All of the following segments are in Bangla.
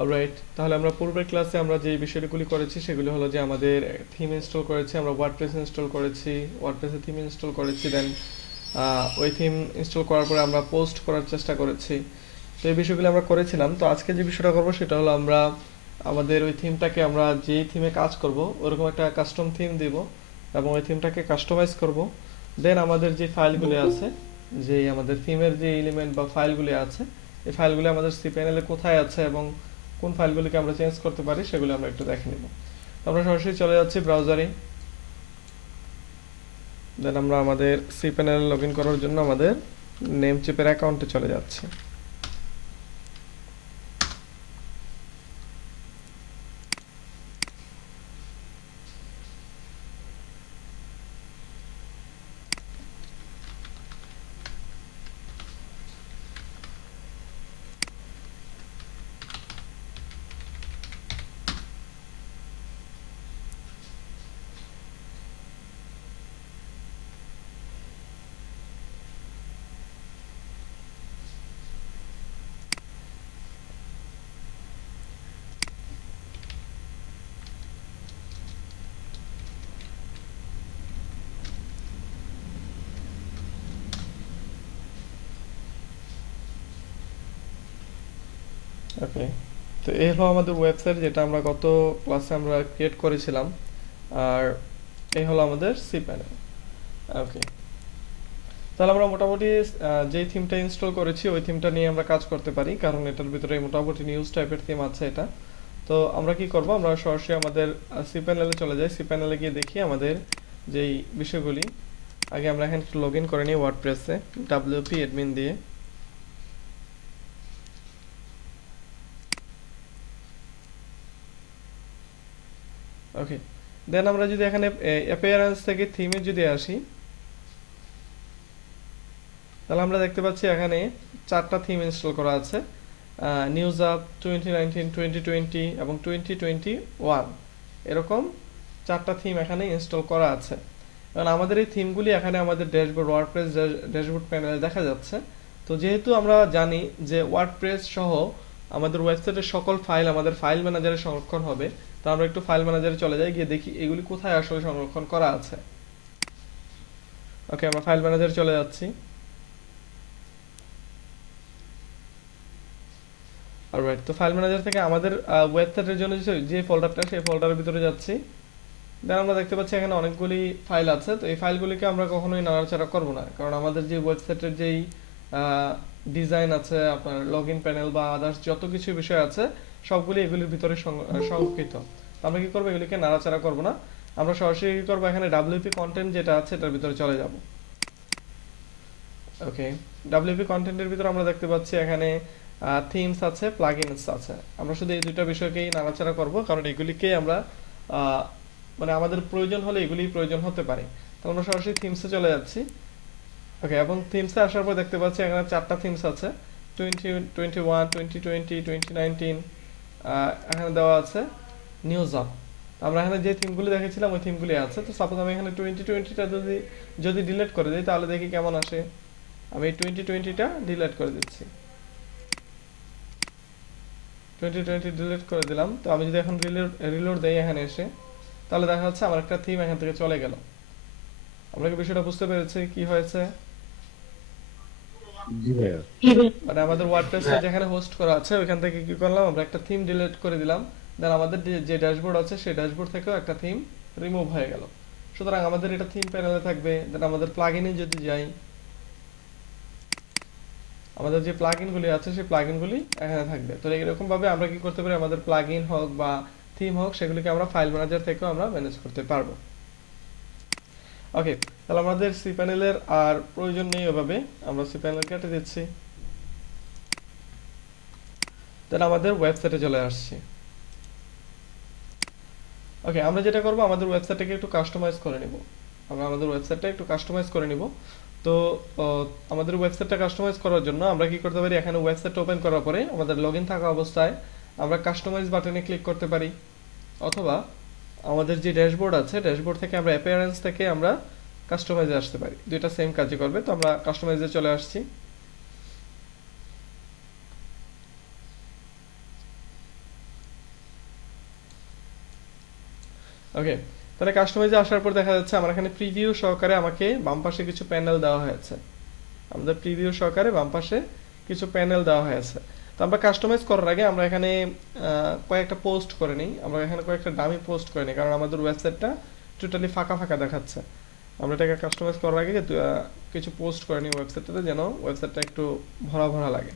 অলরাইট, তাহলে আমরা পূর্বের ক্লাসে আমরা যে বিষয়গুলি করেছি সেগুলো হলো যে আমাদের থিম ইনস্টল করেছি, আমরা ওয়ার্ডপ্রেস ইনস্টল করেছি, ওয়ার্ডপ্রেসে থিম ইনস্টল করেছি, দেন ওই থিম ইনস্টল করার পরে আমরা পোস্ট করার চেষ্টা করেছি। তো এই বিষয়গুলো আমরা করেছিলাম। তো আজকে যে বিষয়টা করব সেটা হলো আমরা আমাদের ওই থিমটাকে আমরা যেই থিমে কাজ করব ওরকম একটা কাস্টম থিম দিব এবং ওই থিমটাকে কাস্টমাইজ করব। দেন আমাদের যে ফাইলগুলি আছে, যে আমাদের থিমের যে এলিমেন্ট বা ফাইলগুলি আছে, এই ফাইলগুলি আমাদের সি প্যানেলে কোথায় আছে এবং কোন ফাইলগুলিকে আমরা চেঞ্জ করতে পারি সেগুলো আমরা একটু দেখে নিব। তো আমরা সরাসরি চলে যাচ্ছি ব্রাউজারে। দেন আমরা আমাদের সি প্যানেল লগ ইন করার জন্য আমাদের নেম চিপের অ্যাকাউন্টে চলে যাচ্ছি। ওকে, তো এই হলো আমাদের ওয়েবসাইট যেটা আমরা গত ক্লাসে আমরা ক্রিয়েট করেছিলাম। আর এই হলো আমাদের সি প্যানেল। ওকে, তাহলে আমরা মোটামুটি যেই থিমটা ইনস্টল করেছি ওই থিমটা নিয়ে আমরা কাজ করতে পারি, কারণ এটার ভিতরে মোটামুটি নিউজ টাইপের থিম আছে এটা। তো আমরা কি করব, আমরা সরাসরি আমাদের সি প্যানেলে চলে যাই। সি প্যানেলে গিয়ে দেখি আমাদের যেই বিষয়গুলি, আগে আমরা এখানে একটু লগ ইন করে নিই ওয়ার্ডপ্রেসে ডাব্লিউপি অ্যাডমিন দিয়ে। ওকে, দেন আমরা যদি এখানে অ্যাপিয়ারেন্স থেকে থিমে যদি আসি, তাহলে আমরা দেখতে পাচ্ছি এখানে চারটা থিম ইনস্টল করা আছে। নিউজ আপ 2019, 2020 এবং 2021, এরকম চারটা থিম এখানে ইনস্টল করা আছে। কারণ আমাদের এই থিমগুলি এখানে আমাদের ড্যাশবোর্ড ওয়ার্ডপ্রেস ড্যাশবোর্ড প্যানেলে দেখা যাচ্ছে। তো যেহেতু আমরা জানি যে ওয়ার্ডপ্রেস সহ আমাদের ওয়েবসাইটের সকল ফাইল আমাদের ফাইল ম্যানেজারে সংরক্ষণ হবে, তো আমরা একটু ফাইল ম্যানেজারে চলে যাই, গিয়ে দেখি এগুলি কোথায় আসলে সংরক্ষণ করা আছে। ওকে, আমরা ফাইল ম্যানেজারে চলে যাচ্ছি। অলরাইট, তো ফাইল ম্যানেজার থেকে আমাদের ওয়েবসাইটের জন্য যে ফোল্ডারটা, সেই ফোল্ডারের ভিতরে যাচ্ছি। দেন আমরা দেখতে পাচ্ছি এখানে অনেকগুলি ফাইল আছে। তো এই ফাইলগুলিকে আমরা কখনোই নাড়াচাড়া করব না, কারণ আমাদের যে ওয়েবসাইটের যেই ডিজাইন আছে, আপনার লগ ইন প্যানেল বা আদার্স যত কিছু বিষয় আছে সবগুলি এগুলির ভিতরে সংরক্ষিত। তো আমরা কি করবো, এগুলিকে নাড়াচাড়া করব না। আমরা সরাসরি কি করবো, এখানে ডাব্লিউপি কন্টেন্ট যেটা আছে এটার ভিতরে চলে যাব। ওকে, ডাব্লিউপি কন্টেন্টের ভিতরে আমরা দেখতে পাচ্ছি এখানে থিমস আছে, প্লাগইনস আছে। আমরা শুধু এই দুইটা বিষয়কেই নাড়াচাড়া করব, কারণ এগুলিকেই আমরা আহ, মানে আমাদের প্রয়োজন হলে এগুলি প্রয়োজন হতে পারে। তো আমরা সরাসরি থিমসে চলে যাচ্ছি। ওকে, এবং থিমসে আসার পর দেখতে পাচ্ছি এখানে চারটা থিমস আছে, 2021, 2020, 2019। এখানে দেওয়া আছে নিউজ আপ। আমরা এখানে যে থিমগুলি দেখেছিলাম ওই থিমগুলি আছে। তো সাপোজ আমি এখানে 2020টা যদি যদি ডিলিট করে দিই তাহলে দেখি কেমন আসে। আমি এই 2020টা ডিলিট করে দিচ্ছি, 2020 ডিলিট করে দিলাম। তো আমি যদি এখন রিলোড দেই এখানে এসে, তাহলে দেখা যাচ্ছে আমার একটা থিম এখান থেকে চলে গেল। আমরা কি বিষয়টা বুঝতে পেরেছি কি হয়েছে? জি ভাইয়া। মানে আমাদের ওয়ার্ডপ্রেসটা যেখানে হোস্ট করা আছে ওইখান থেকে কি করলাম, আমরা একটা থিম ডিলিট করে দিলাম। দেন আমাদের যে ড্যাশবোর্ড আছে সেই ড্যাশবোর্ড থেকেও একটা থিম রিমুভ হয়ে গেল। সুতরাং আমাদের এটা থিম প্যানেলে থাকবে। দেন আমাদের প্লাগইনে যদি যাই, আমাদের যে প্লাগইনগুলি আছে সেই প্লাগইনগুলি এখানে থাকবে। তো এরকম ভাবে আমরা কি করতে পারি, আমাদের প্লাগইন হোক বা থিম হোক সেগুলিকে আমরা ফাইল ম্যানেজার থেকেও আমরা ম্যানেজ করতে পারবো। ওকে, তাহলে আমাদের সি প্যানেলের আর প্রয়োজন নেই ওভাবে, আমরা সি প্যানেল কেটে দিচ্ছি। দেন আমাদের ওয়েবসাইটে চলে আসছি। ওকে, আমরা যেটা করব, আমাদের ওয়েবসাইটটাকে একটু কাস্টমাইজ করে নিব। আমরা আমাদের ওয়েবসাইটটা একটু কাস্টমাইজ করে নিব। তো আমাদের ওয়েবসাইটটা কাস্টমাইজ করার জন্য আমরা কি করতে পারি, এখানে ওয়েবসাইটটা ওপেন করার পরে আমাদের লগ ইন থাকা অবস্থায় আমরা কাস্টমাইজ বাটনে ক্লিক করতে পারি, অথবা আমাদের যে ড্যাশবোর্ড আছে ড্যাশবোর্ড থেকে আমরা অ্যাপিয়ারেন্স থেকে আমরা কাস্টমাইজে আসতে পারি। দুইটা সেম কাজই করবে। তো আমরা কাস্টমাইজে চলে আসছি। ওকে, তাহলে কাস্টমাইজে আসার পর দেখা যাচ্ছে আমার এখানে প্রিভিউ সহকারে আমাকে বাম পাশে কিছু প্যানেল দেওয়া হয়েছে। আমাদের প্রিভিউ সহকারে বাম পাশে কিছু প্যানেল দেওয়া হয়েছে। তো আমরা কাস্টমাইজ করার আগে আমরা এখানে কয়েকটা পোস্ট করে নিই। আমরা এখানে কয়েকটা ডামি পোস্ট করে নিই, কারণ আমাদের ওয়েবসাইটটা টোটালি ফাঁকা ফাঁকা দেখাচ্ছে। আমরা এটাকে কাস্টমাইজ করার আগে কিছু পোস্ট করে নিই ওয়েবসাইটটাতে, যেন ওয়েবসাইটটা একটু ভরা ভরা লাগে।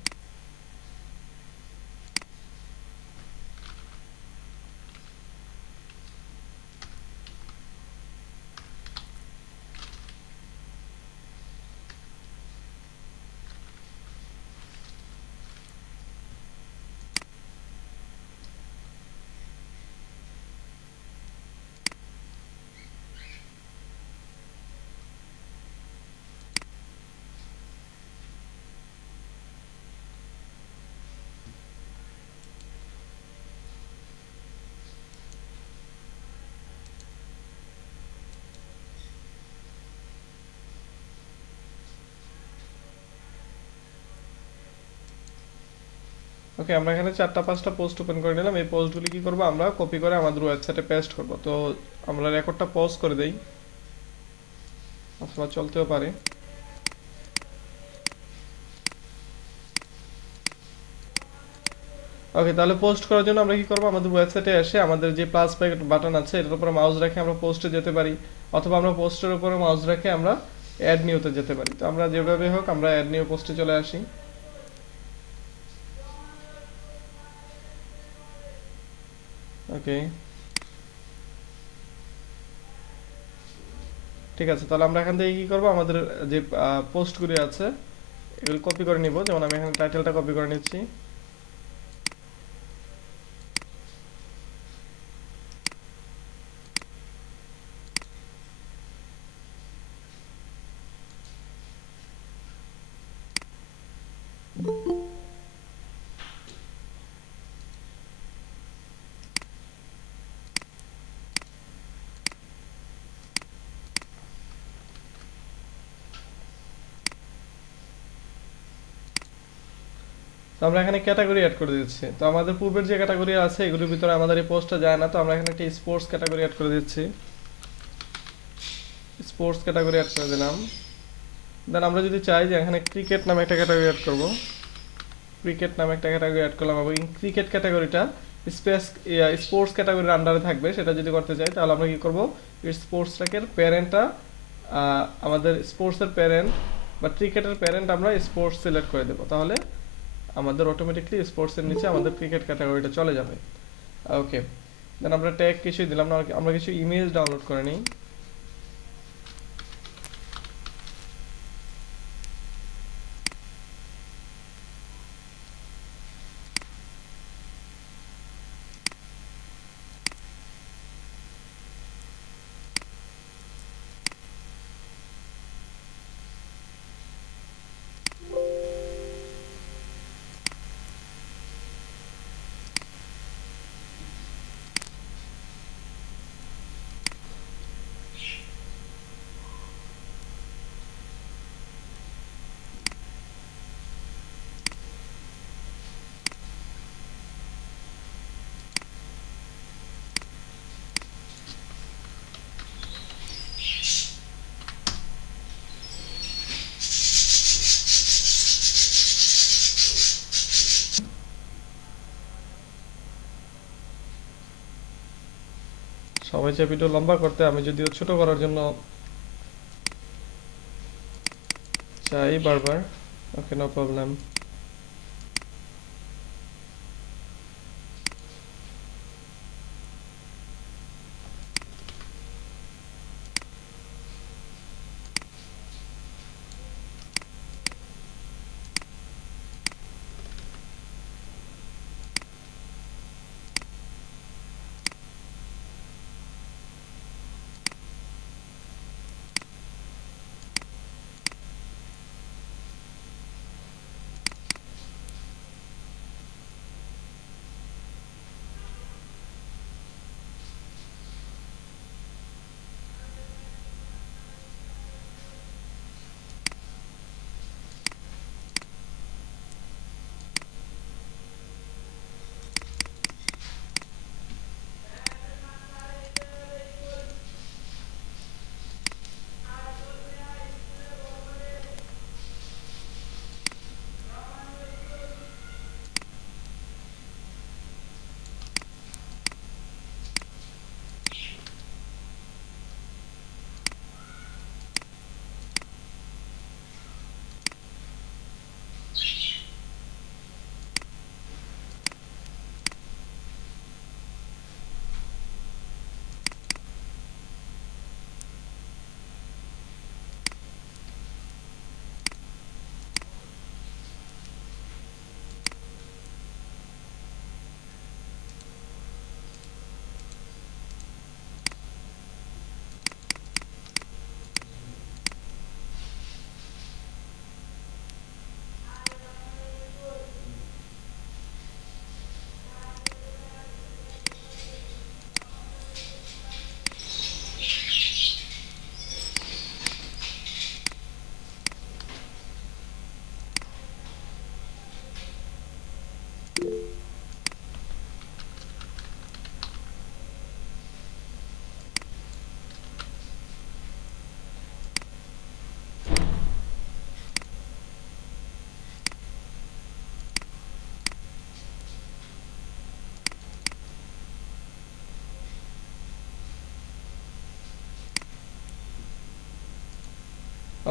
ওকে, আমরা এখানে 4-5টা পোস্ট ওপেন করে নিলাম। এই পোস্টগুলি কি করব, আমরা কপি করে আমাদের ওয়েবসাইটে পেস্ট করব। তো আমরা রেকর্ডটা পজ করে দেই, অথবা চলতেও পারে। ওকে, তাহলে পোস্ট করার জন্য আমরা কি করব, আমাদের ওয়েবসাইটে এসে আমাদের যে প্লাস বাটন আছে এটার উপরে মাউস রেখে আমরা পোস্টে যেতে পারি, অথবা আমরা পোস্টের উপরে মাউস রেখে আমরা অ্যাড নিউতে যেতে পারি। তো আমরা যেভাবে হোক আমরা অ্যাড নিউ পোস্টে চলে আসি। ওকে, ঠিক আছে, তাহলে আমরা এখান থেকে কি করব, আমাদের যে পোস্টগুলি আছে এগুলো কপি করে নিব। যেমন আমি এখানে টাইটেলটা কপি করে নিচ্ছি। তো আমরা এখানে ক্যাটাগরি অ্যাড করে দিচ্ছি। তো আমাদের পূর্বের যে ক্যাটাগরি আছে এগুলোর ভিতরে আমাদের এই পোস্টটা যায় না, তো আমরা এখানে একটা স্পোর্টস ক্যাটাগরি অ্যাড করে দিচ্ছি। স্পোর্টস ক্যাটাগরি অ্যাড করে দিলাম। দেন আমরা যদি চাই যে এখানে ক্রিকেট নামে একটা ক্যাটাগরি অ্যাড করব, ক্রিকেট নামে একটা ক্যাটাগরি অ্যাড করলাম, এবং ক্রিকেট ক্যাটাগরিটা স্পেস স্পোর্টস ক্যাটাগরির আন্ডারে থাকবে। সেটা যদি করতে চাই তাহলে আমরা কি করব, স্পোর্টসটাকে প্যারেন্টটা আমাদের স্পোর্টসের প্যারেন্ট বা ক্রিকেটের প্যারেন্ট আমরা স্পোর্টস সিলেক্ট করে দেবো। তাহলে আমাদের অটোমেটিকলি স্পোর্টসের নিচে আমাদের ক্রিকেট ক্যাটাগরিটা চলে যাবে। ওকে, দেন আমরা ট্যাগ কিছুই দিলাম না, আমরা কিছু ইমেজ ডাউনলোড করে নিই। সবাই চাই ভিডিও লম্বা করতে, আমি যদিও ছোট করার জন্য চাই বারবার। ওকে, নো প্রবলেম।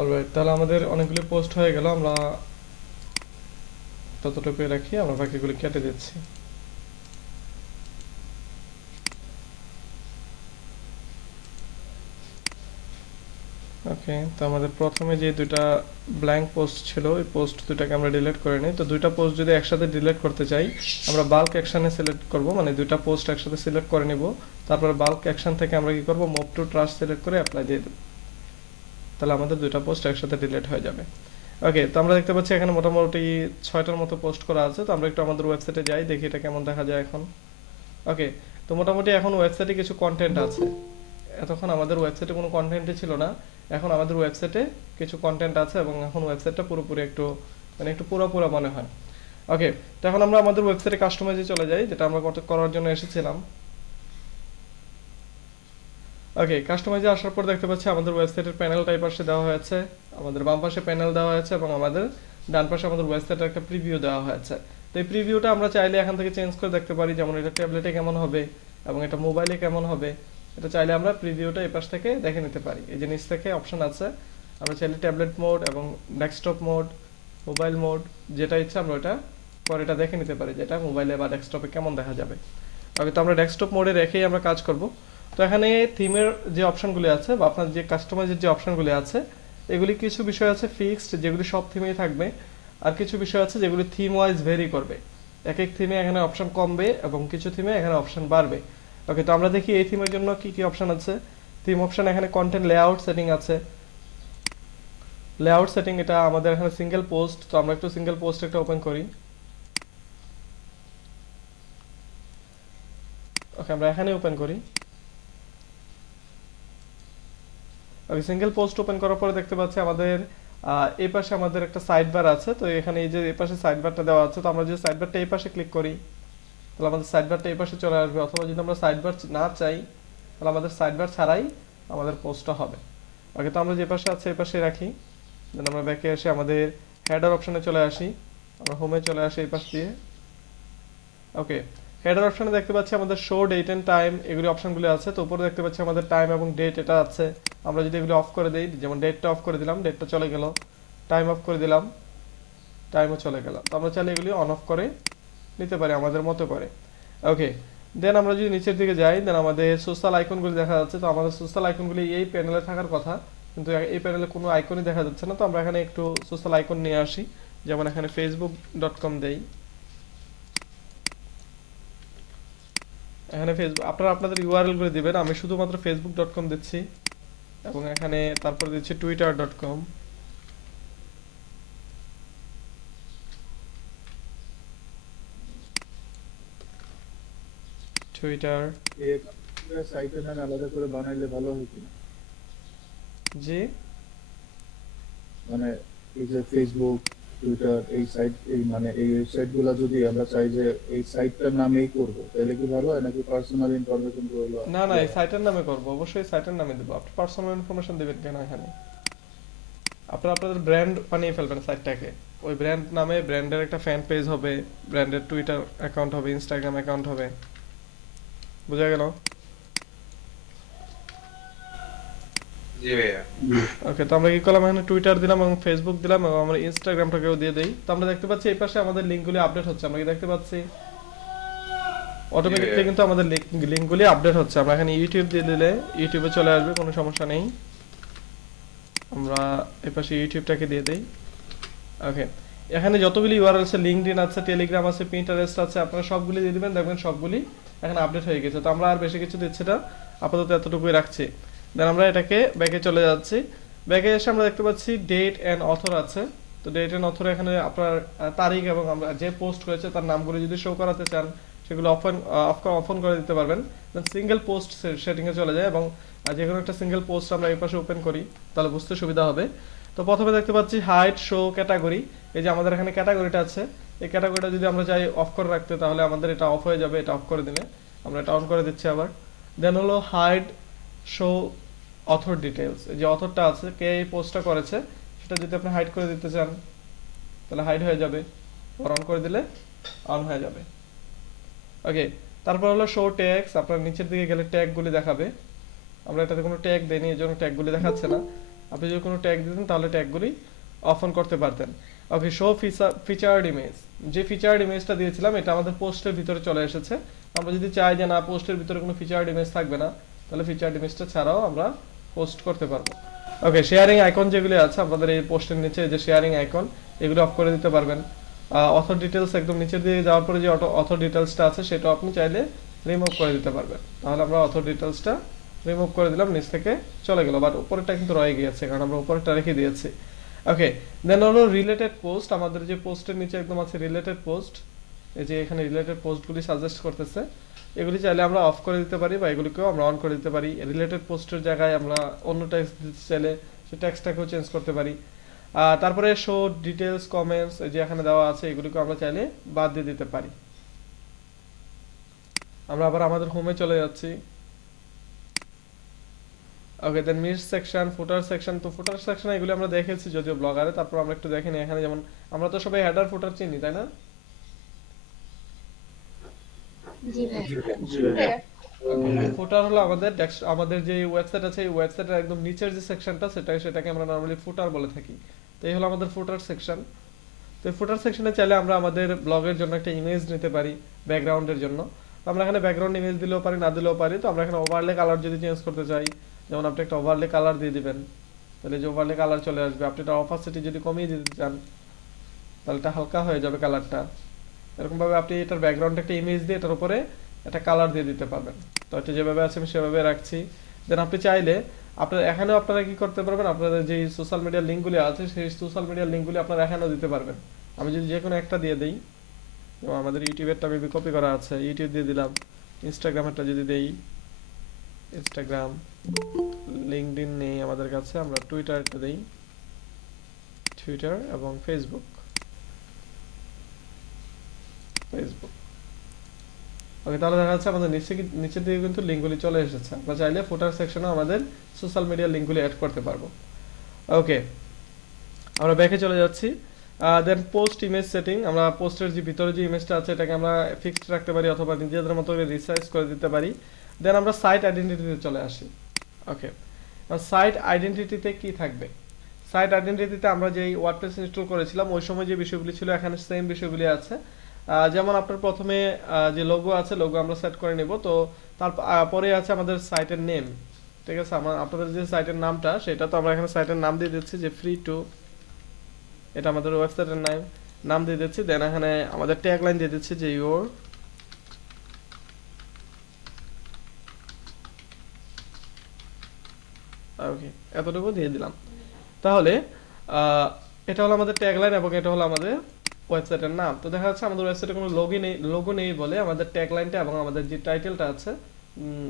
অলরাইট, তাহলে আমাদের অনেকগুলো পোস্ট হয়ে গেল, আমরা ততটুকু রাখি, আমরা বাকিগুলো কেটে দিচ্ছি। ওকে, তো আমাদের প্রথমে যে দুইটা ব্ল্যাঙ্ক পোস্ট ছিল ওই পোস্ট দুটাকে আমরা ডিলিট করে নিই। তো দুইটা পোস্ট যদি একসাথে ডিলিট করতে চাই, আমরা বাল্ক অ্যাকশনে সিলেক্ট করব, মানে দুইটা পোস্ট একসাথে সিলেক্ট করে নিব। তারপর বাল্ক অ্যাকশন থেকে আমরা কি করব, মুভ টু ট্রাশ সিলেক্ট করে অ্যাপ্লাই দিয়ে দেব। তাহলে আমাদের দুইটা পোস্ট একসাথে ডিলিট হয়ে যাবে। ওকে, তো আমরা দেখতে পাচ্ছি এখানে মোটামুটি 6টার মতো পোস্ট করা আছে। তো আমরা একটু আমাদের ওয়েবসাইটে যাই, দেখি এটা কেমন দেখা যায় এখন। ওকে, তো মোটামুটি এখন ওয়েবসাইটে কিছু কন্টেন্ট আছে। এতক্ষণ আমাদের ওয়েবসাইটে কোনো কন্টেন্টই ছিল না, এখন আমাদের ওয়েবসাইটে কিছু কন্টেন্ট আছে এবং এখন ওয়েবসাইটটা পুরোপুরি একটু মানে একটু পুরো মনে হয়। ওকে, তো এখন আমরা আমাদের ওয়েবসাইটে কাস্টমাইজে চলে যাই, যেটা আমরা করার জন্য এসেছিলাম। ওকে, কাস্টমাইজে আসার পর দেখতে পাচ্ছি আমাদের ওয়েবসাইটের প্যানেলটা এই পাশে দেওয়া হয়েছে, আমাদের বাম পাশে প্যানেল দেওয়া হয়েছে এবং আমাদের ডান পাশে আমাদের ওয়েবসাইটের একটা প্রিভিউ দেওয়া হয়েছে। তো এই প্রিভিউটা আমরা চাইলে এখান থেকে চেঞ্জ করে দেখতে পারি, যেমন এটা ট্যাবলেটে কেমন হবে এবং এটা মোবাইলে কেমন হবে। এটা চাইলে আমরা প্রিভিউটা এই পাশ থেকে দেখে নিতে পারি। এই যে নিচ থেকে অপশন আছে, আমরা চাইলে ট্যাবলেট মোড এবং ডেস্কটপ মোড, মোবাইল মোড, যেটা ইচ্ছা আমরা ওটা পরে এটা দেখে নিতে পারি, যেটা মোবাইলে বা ডেস্কটপে কেমন দেখা যাবে। ওকে, তো আমরা ডেস্কটপ মোডে রেখেই আমরা কাজ করব। তো এখানে থিমের যে অপশনগুলি আছে বা আপনার যে কাস্টমাইজের যে অপশনগুলি আছে, এগুলি কিছু বিষয় আছে ফিক্সড, যেগুলি সব থিমেই থাকবে, আর কিছু বিষয় আছে যেগুলি থিম ওয়াইজ ভেরি করবে। এক এক থিমে এখানে অপশন কমবে এবং কিছু থিমে এখানে অপশন বাড়বে। ওকে, তো আমরা দেখি এই থিমের জন্য কি কি অপশন আছে। থিম অপশন এখানে কন্টেন্ট লেআউট সেটিং আছে। লেআউট সেটিং এটা আমাদের এখানে সিঙ্গেল পোস্ট, তো আমরা একটু সিঙ্গেল পোস্ট একটা ওপেন করি। ওকে, আমরা এখানে ওপেন করি। ওকে, সিঙ্গেল পোস্ট ওপেন করার পরে দেখতে পাচ্ছি আমাদের এই পাশে আমাদের একটা সাইড বার আছে। তো এখানে এই যে এই পাশে সাইড বারটা দেওয়া আছে, তো আমরা যদি সাইড বারটা এই পাশে ক্লিক করি তাহলে আমাদের সাইড বারটা এই পাশে চলে আসবে, অথবা যদি আমরা সাইড বার না চাই তাহলে আমাদের সাইড বার ছাড়াই আমাদের পোস্টটা হবে। ওকে, তো আমরা যে পাশে আছে এই পাশে রাখি, দেন আমরা ব্যাকে এসে আমাদের হেডার অপশনে চলে আসি, আমরা হোমে চলে আসি এই পাশ দিয়ে। ওকে, হেডার অপশনে দেখতে পাচ্ছি আমাদের শো ডেট এন্ড টাইম, এগুলি অপশনগুলি আছে। তো উপরে দেখতে পাচ্ছি আমাদের টাইম এবং ডেট এটা আছে। আমরা যদি এগুলি অফ করে দেই, যেমন ডেটটা অফ করে দিলাম, ডেটটা চলে গেল, টাইম অফ করে দিলাম, টাইমও চলে গেল। তো আমরা চাইলে এগুলি অন অফ করে নিতে পারি আমাদের মতো করে। ওকে, দেন আমরা যদি নিচের দিকে যাই, দেন আমাদের সোশ্যাল আইকনগুলি দেখা যাচ্ছে। তো আমাদের সোশ্যাল আইকনগুলি এই প্যানেলে থাকার কথা, কিন্তু এই প্যানেলে কোনো আইকনই দেখা যাচ্ছে না। তো আমরা এখানে একটু সোশ্যাল আইকন নিয়ে আসি, যেমন এখানে facebook.com দেই। এখানে ফেসবুক আপনারা আপনাদের ইউআরএল গুলো দিবেন, আমি শুধুমাত্র facebook.com দিচ্ছি এবং এখানে তারপর দিচ্ছি twitter.com। টুইটার এই সাইটের নাম আলাদা করে বানাইলে ভালো হয় কিনা? জি, মানে এই যে ফেসবুক, টুইটার, এই সাইট, এই মানে এই ওয়েবসাইটগুলো যদি আমরা চাই যে এই সাইটটার নামেই করব, তাহলে কি ভালো হয় নাকি পার্সোনাল ইনফরমেশন গুলো? না না, এই সাইটের নামে করব, অবশ্যই সাইটের নামে দেব। আপনি পার্সোনাল ইনফরমেশন দিবেন কেন? এখানে আপনারা আপনাদের ব্র্যান্ড বানিয়ে ফেলবেন সাইটটাকে, ওই ব্র্যান্ড নামে ব্র্যান্ডের একটা ফ্যান পেজ হবে, ব্র্যান্ডের টুইটার অ্যাকাউন্ট হবে, ইনস্টাগ্রাম অ্যাকাউন্ট হবে। বুঝা গেল? জি ভাইয়া। ওকে, তো আমরা কি করলাম, এখানে টুইটার দিলাম এবং ফেসবুক দিলাম এবং আমরা ইনস্টাগ্রামটাকেও দিয়ে দেই। তো আমরা দেখতে পাচ্ছি এই পাশে আমাদের লিঙ্কগুলি আপডেট হচ্ছে, আমরা কি দেখতে পাচ্ছি অটোমেটিকলি কিন্তু আমাদের লিঙ্কগুলি আপডেট হচ্ছে। আমরা এখানে ইউটিউব দিয়ে দিলে ইউটিউবে চলে আসবে, কোনো সমস্যা নেই। আমরা এই পাশে ইউটিউবটাকে দিয়ে দেই। ওকে, এখানে যতগুলি ইউআরএল আছে, লিঙ্কডইন আছে, টেলিগ্রাম আছে, পিন্টারেস্ট আছে, আপনারা সবগুলি দিয়ে দিবেন, দেখবেন সবগুলি এখানে আপডেট হয়ে গেছে। তো আমরা আর বেশি কিছু দিচ্ছি না, আপাতত এতটুকুই রাখছি। দেন আমরা এটাকে ব্যাকে চলে যাচ্ছি। ব্যাকে এসে আমরা দেখতে পাচ্ছি ডেট এন্ড অথর আছে। তো ডেট এন্ড অথর এখানে আপনার তারিখ এবং আমরা যে পোস্ট করেছে তার নামগুলো যদি শো করাতে চান সেগুলো অফন করে দিতে পারবেন। দেন সিঙ্গেল পোস্ট সেটিংয়ে চলে যায় এবং যে কোনো একটা সিঙ্গেল পোস্ট আমরা এই পাশে ওপেন করি, তাহলে বুঝতে সুবিধা হবে। তো প্রথমে দেখতে পাচ্ছি হাইট, শো, ক্যাটাগরি। এই যে আমাদের এখানে ক্যাটাগরিটা আছে, এই ক্যাটাগরিটা যদি আমরা চাই অফ করে রাখতে তাহলে আমাদের এটা অফ হয়ে যাবে, এটা অফ করে দিলে। আমরা এটা অন করে দিচ্ছি আবার। দেন হলো হাইড, শো, অথর ডিটেলস। এই যে অথরটা আছে, কে এই পোস্টটা করেছে সেটা যদি আপনি হাইড করে দিতে চান তাহলে হাইড হয়ে যাবে, আর অন করে দিলে অন হয়ে যাবে। ওকে, তারপর হলো শো ট্যাগস। আপনার নিচের দিকে গেলে ট্যাগগুলি দেখাবে, আমরা এটাতে কোনো ট্যাগ দেইনি, এই জন্য ট্যাগগুলি দেখাচ্ছে না। আপনি যদি কোনো ট্যাগ দিতেন তাহলে ট্যাগগুলি অফ অন করতে পারতেন। ওকে, শো ফিচার্ড ইমেজ, যে ফিচার্ড ইমেজটা দিয়েছিলাম এটা আমাদের পোস্টের ভিতরে চলে এসেছে। আমরা যদি চাই যে না পোস্টের ভিতরে কোনো ফিচার্ড ইমেজ থাকবে না, তাহলে ফিচার্ড ইমেজটা ছাড়াও আমরা পোস্ট করতে পারবো। ওকে, শেয়ারিং আইকন যেগুলি আছে আপনাদের এই পোস্টের নিচে, যে শেয়ারিং আইকন এগুলো অফ করে দিতে পারবেন। অথর ডিটেলস একদম নিচের দিকে যাওয়ার পরে যে অথর ডিটেলসটা আছে সেটা আপনি চাইলে রিমুভ করে দিতে পারবেন। তাহলে আমরা অথর ডিটেলসটা রিমুভ করে দিলাম, নিচ থেকে চলে গেল, বাট উপরেরটা কিন্তু রয়ে গিয়েছে কারণ আমরা উপরেরটা রেখে দিয়েছি। ওকে, দেন হলো রিলেটেড পোস্ট, আমাদের যে পোস্টের নিচে একদম আছে রিলেটেড পোস্ট, এই যে এখানে রিলেটেড পোস্টগুলি সাজেস্ট করতেছে, এগুলি চাইলে আমরা অফ করে দিতে পারি বা এগুলিকেও আমরা অন করে দিতে পারি। রিলেটেড পোস্টের জায়গায় আমরা অন্য টেক্সট দিতে চাইলে সেই টেক্সটটাকেও চেঞ্জ করতে পারি। তারপরে শো ডিটেলস কমেন্টস, যে এখানে দেওয়া আছে এগুলিকে আমরা চাইলে বাদ দিয়ে দিতে পারি। আমরা আবার আমাদের হোমে চলে যাচ্ছি। ওকে, দেন মিড সেকশন, ফুটার সেকশন। তো ফুটার সেকশন এগুলো আমরা দেখেছি যদিও ব্লগারে, তারপর আমরা একটু দেখেনি এখানে, যেমন আমরা তো সবাই হেডার ফুটার চিনি তাই না? জি ভাই। ফুটার হলো আমাদের যে ওয়েবসাইট আছে এই ওয়েবসাইটের একদম নিচের যে সেকশনটা সেটাকে আমরা নরমালি ফুটার বলে থাকি। তো এই হলো আমাদের ফুটার সেকশন। তো এই ফুটার সেকশনে চাইলে আমরা আমাদের ব্লগের জন্য একটা ইমেজ নিতে পারি ব্যাকগ্রাউন্ডের জন্য। তো আমরা এখানে ব্যাকগ্রাউন্ড ইমেজ দিলেও পারি, না দিলেও পারি। তো আমরা এখানে ওভারলে কালার যদি চেঞ্জ করতে চাই, যেমন আপনি একটা ওভারলে কালার দিয়ে দিবেন, তাহলে যে ওভারলে কালার চলে আসবে। আপনি এটা অপাসিটি যদি কমিয়ে দিতে চান তাহলে এটা হালকা হয়ে যাবে কালারটা। এরকম ভাবে আপনি এটার ব্যাকগ্রাউন্ডে একটা ইমেজ দিয়ে এটার উপরে একটা কালার দিয়ে দিতে পারবেন। তো এটা যেভাবে আছে আমি সেভাবে রাখছি। দেন আপনি চাইলে এখানেও আপনারা কি করতে পারবেন, আপনাদের যে সোশ্যাল মিডিয়ার লিঙ্কগুলি আছে সেই সোশ্যাল মিডিয়ার লিঙ্কগুলি আপনারা এখানেও দিতে পারবেন। আমি যদি যে কোনো একটা দিয়ে দিই, যেমন আমাদের ইউটিউবেরটা মেবি কপি করা আছে, ইউটিউব দিয়ে দিলাম। ইনস্টাগ্রামেরটা যদি দেই, ইনস্টাগ্রাম। লিঙ্কডইন নেই আমাদের কাছে, আমরা টুইটারটা দেই, টুইটার এবং ফেসবুক। ওকে, তাহলে দেখা যাচ্ছে আমাদের নিচের দিকে কিন্তু লিঙ্কগুলি চলে এসেছে। আমরা চাইলে ফুটার সেকশনে আমাদের সোশ্যাল মিডিয়ার লিঙ্কগুলি অ্যাড করতে পারবো। ওকে, আমরা ব্যাকে চলে যাচ্ছি। দেন পোস্ট ইমেজ সেটিং, আমরা পোস্টের যে ভিতরে যে ইমেজটা আছে এটাকে আমরা ফিক্সড রাখতে পারি অথবা নিজেদের মতো করে রিসাইজ করে দিতে পারি। দেন আমরা সাইট আইডেন্টিটিতে চলে আসি। ওকে, সাইট আইডেন্টিটিতে কি থাকবে? সাইট আইডেন্টিটিতে আমরা যেই ওয়ার্ডপ্রেস ইনস্টল করেছিলাম ওই সময় যে বিষয়গুলি ছিল এখানে সেম বিষয়গুলি আছে। যেমন আপনার প্রথমে যে লোগো আছে, লোগো আমরা সেট করে নেব। তো তারপরে আছে আমাদের সাইটের নেম, ঠিক আছে? আপনাদের যে সাইটের নামটা সেটা তো আমরা এখানে সাইটের নাম দিয়ে দিচ্ছি যে ফ্রি টু, এটা আমাদের ওয়েবসাইটের নাম দিয়ে দিচ্ছি। দেন এখানে আমাদের ট্যাগ লাইন দিয়ে দিচ্ছি যে ইউর ওকে, এতটুকু দিয়ে দিলাম। তাহলে এটা হলো আমাদের ট্যাগ লাইন এবং এটা হলো আমাদের ওয়েবসাইটের নাম। তো দেখা যাচ্ছে আমাদের ওয়েবসাইটে কোনো লোগো নেই বলে আমাদের ট্যাগ লাইনটা এবং আমাদের যে টাইটেলটা আছে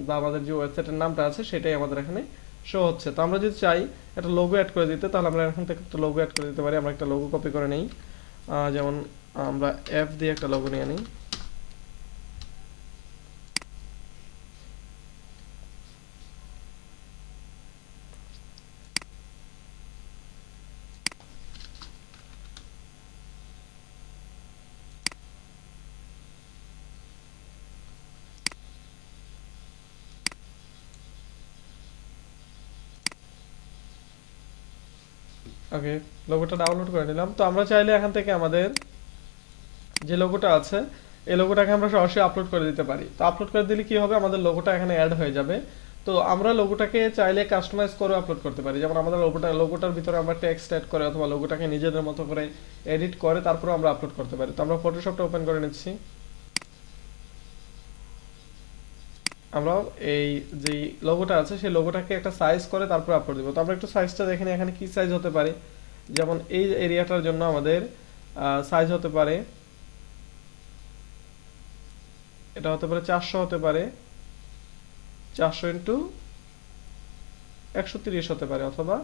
বা আমাদের যে ওয়েবসাইটের নামটা আছে সেটাই আমাদের এখানে শো হচ্ছে। তো আমরা যদি চাই একটা লোগো অ্যাড করে দিতে, তাহলে আমরা এখান থেকে একটা লোগো অ্যাড করে দিতে পারি। আমরা একটা লোগো কপি করে নেই, যেমন আমরা এফ দিয়ে একটা লোগো নিয়ে নিই। ওকে, লোগোটা ডাউনলোড করে নিলাম। তো আমরা চাইলে এখান থেকে আমাদের যে লোগোটা আছে এই লোগোটাকে আমরা সরাসরি আপলোড করে দিতে পারি। তো আপলোড করে দিলে কি হবে, আমাদের লোগোটা এখানে অ্যাড হয়ে যাবে। তো আমরা লোগোটাকে চাইলে কাস্টমাইজ করে আপলোড করতে পারি। যেমন আমাদের লোগোটার ভিতরে আমরা টেক্সট অ্যাড করে অথবা লোগোটাকে নিজেদের মতো করে এডিট করে তারপরে আমরা আপলোড করতে পারি। তো আমরা ফটোশপটা ওপেন করে নিচ্ছি। আমরা এই যে লোগোটা আছে সেই লোগোটাকে একটা সাইজ করে তারপর আপলোড দেব। তো আমরা একটু সাইজটা দেখে নিই এখানে কি সাইজ হতে পারে। যেমন এই এরিয়াটার জন্য আমাদের সাইজ হতে পারে, এটা হতে পারে 400, হতে পারে 400 ইন্টু 130 হতে পারে অথবা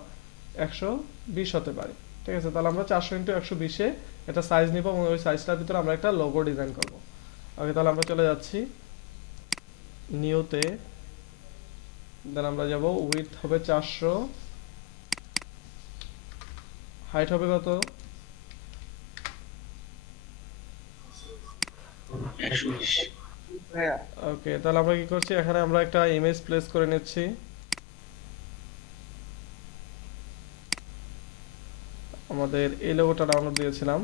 120 হতে পারে। ঠিক আছে, তাহলে আমরা 400 ইন্টু 120-এ একটা সাইজ নিব এবং ওই সাইজটার ভিতরে আমরা একটা লোগো ডিজাইন করব। ওকে, তাহলে আমরা চলে যাচ্ছি নিউতে। দেন আমরা যাব উইডথ হবে 400, হাইট হবে কত? 120। ওকে, তাহলে আমরা কি করছি, এখানে আমরা একটা ইমেজ প্লেস করে নিচ্ছি। আমাদের এই লোগোটা ডাউনলোড দিয়েছিলাম।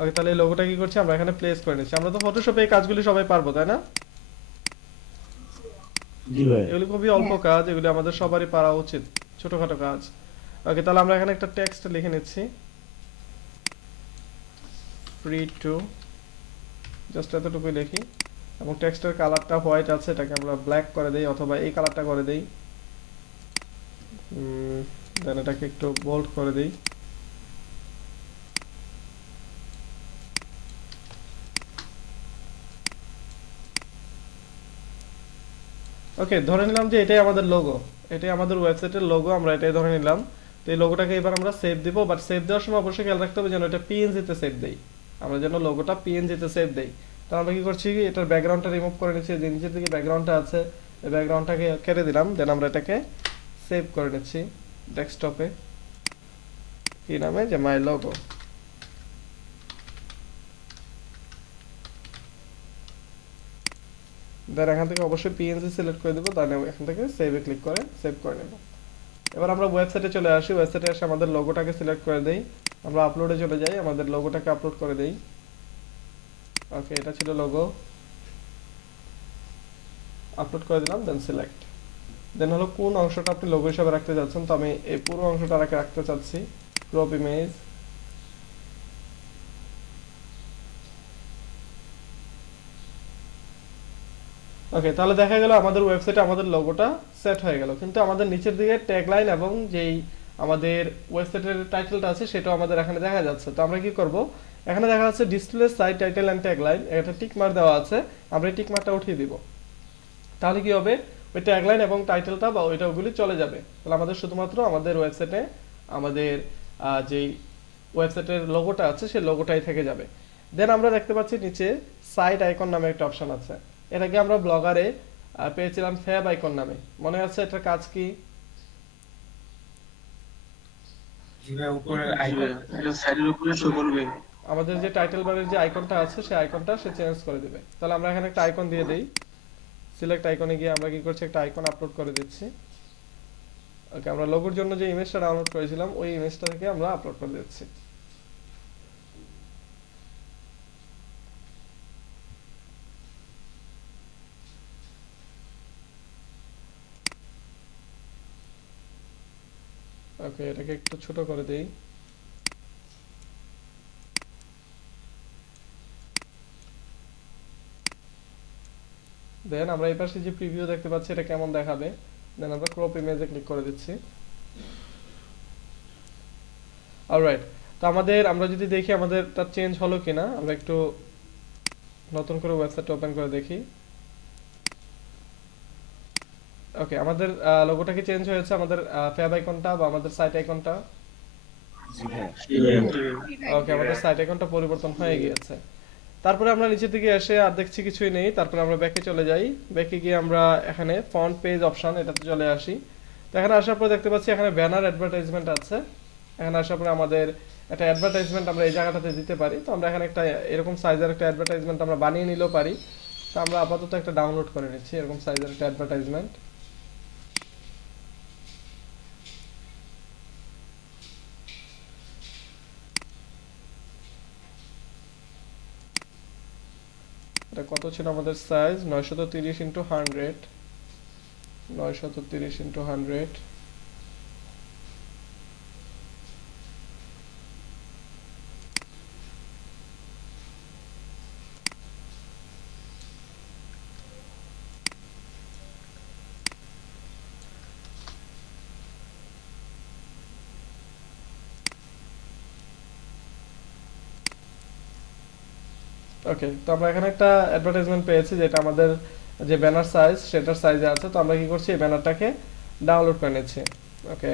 ওকে, তাহলে এই লোগোটা কি করছি আমরা এখানে প্লেস করে নিচ্ছি। আমরা তো ফটোশপে এই কাজগুলি সবাই পারবো, তাই না? জি ভাইয়া। এগুলি খুবই অল্প কাজ, এগুলি আমাদের সবারই পারা উচিত, ছোটখাটো কাজ। ওকে, তাহলে আমরা এখানে একটা টেক্সট লিখে নিচ্ছি, ফ্রি টু, জাস্ট এতটুকুই লিখি। এবং টেক্সটের কালারটা হোয়াইট আছে, এটাকে আমরা ব্ল্যাক করে দেই অথবা এই কালারটা করে দেই। দেন এটাকে একটু বোল্ড করে দেই। ওকে, ধরে নিলাম যে এটাই আমাদের লোগো, এটাই আমাদের ওয়েবসাইটের লোগো, আমরা এটাই ধরে নিলাম। তো এই লোগোটাকে এবার আমরা সেভ দিব, বাট সেভ দেওয়ার সময় অবশ্যই খেয়াল রাখতে হবে যেন এটা পিএনজি তে সেভ দেই, আমরা যেন লোগোটা পিএনজি তে সেভ দেই। তো আমরা কি করছি, এটার ব্যাকগ্রাউন্ডটা রিমুভ করে নিচ্ছি, যে নিচের দিকে ব্যাকগ্রাউন্ডটা আছে এই ব্যাকগ্রাউন্ডটাকে কেটে দিলাম। দেন আমরা এটাকে সেভ করে নিচ্ছি ডেস্কটপে, কি নামে, যে মাই লোগো। দেন এখান থেকে অবশ্যই পিএনজি সিলেক্ট করে দেবো, তাহলে এখান থেকে সেভে ক্লিক করে সেভ করে নেব। এবার আমরা ওয়েবসাইটে চলে আসি, ওয়েবসাইটে এসে আমাদের লোগোটাকে সিলেক্ট করে দেই, আমরা আপলোডে চলে যাই, আমাদের লোগোটাকে আপলোড করে দেই। ওকে, এটা ছিল লোগো, আপলোড করে দিলাম, দেন সিলেক্ট। দেন হলো কোন অংশটা আপনি লোগো হিসাবে রাখতে চাচ্ছেন, তো আমি এই পুরো অংশটা রাখতে চাচ্ছি, ক্রপ ইমেজ। ওকে, তাহলে দেখা গেল আমাদের ওয়েবসাইটে আমাদের লোগোটা সেট হয়ে গেল, কিন্তু আমাদের নিচের দিকে ট্যাগলাইন এবং যেই আমাদের ওয়েবসাইটের টাইটেলটা আছে সেটাও আমাদের এখানে দেখা যাচ্ছে। তো আমরা কি করব, এখানে দেখা যাচ্ছে display site title and tagline, এটা টিক মার্ক দেওয়া আছে, আমরা এই টিক মার্কটা উঠিয়ে দিব। তাহলে কি হবে, ওই ট্যাগলাইন এবং টাইটেলটা বা ওইটা ওগুলি চলে যাবে। তাহলে আমাদের শুধুমাত্র আমাদের ওয়েবসাইটে আমাদের যেই ওয়েবসাইটের লোগোটা আছে সেই লোগোটাই থেকে যাবে। দেন আমরা দেখতে পাচ্ছি নিচে সাইট আইকন নামে একটা অপশন আছে, এটাকে আমরা ব্লগারে পেয়েছিলাম ফ্যাব আইকন নামে, মনে আছে এটার কাজ কি? আমাদের যে টাইটেল বারের যে আইকনটা আছে সেই আইকনটা সে চেঞ্জ করে দিবে। তাহলে আমরা এখানে একটা আইকন দিয়ে দেই, সিলেক্ট আইকনে গিয়ে আমরা কি করছি, একটা আইকন আপলোড করে দিচ্ছি। ওকে, আমরা লোগোর জন্য যে ইমেজটা ডাউনলোড করেছিলাম ওই ইমেজটা থেকে আমরা আপলোড করে দিচ্ছি। ওকে, এটাকে একটু ছোট করে দেই। দেন আমরা এই পাশে যে প্রিভিউ দেখতে পাচ্ছি এটা কেমন দেখাবে, দেন আমরা ক্রপ ইমেজে ক্লিক করে দিচ্ছি। অলরাইট, তো আমরা যদি দেখি আমাদের তার চেঞ্জ হলো কিনা, আমরা একটু নতুন করে ওয়েবসাইটটা ওপেন করে দেখি। ওকে, আমাদের লোগোটা কি চেঞ্জ হয়েছে, আমাদের ফ্যাব আইকনটা বা আমাদের সাইট আইকনটা? জি ভাইয়া। ওকে, আমাদের সাইট আইকনটা পরিবর্তন হয়ে গিয়েছে। তারপরে আমরা নিচের দিকে এসে আর দেখছি কিছুই নেই, তারপরে আমরা ব্যাকে চলে যাই, ব্যাকে গিয়ে আমরা এখানে ফন্ট পেজ অপশন এটাতে চলে আসি। তো এখানে আসার পর দেখতে পাচ্ছি এখানে ব্যানার অ্যাডভার্টাইজমেন্ট আছে, এখানে আসার পরে আমাদের একটা অ্যাডভার্টাইজমেন্ট আমরা এই জায়গাটাতে দিতে পারি। তো আমরা এখানে একটা এরকম সাইজের একটা অ্যাডভার্টাইজমেন্ট আমরা বানিয়ে নিলেও পারি। তো আমরা আপাতত একটা ডাউনলোড করে নিচ্ছি এরকম সাইজের একটা অ্যাডভার্টাইজমেন্ট। এটা কত ছিল আমাদের সাইজ, 930x100, 930x100। ওকে, তো আমরা এখানে একটা অ্যাডভার্টাইজমেন্ট পেয়েছি যেটা আমাদের যে ব্যানার সাইজ সেটার সাইজে আছে। তো আমরা কি করছি, এই ব্যানারটাকে ডাউনলোড করে নিচ্ছি। ওকে,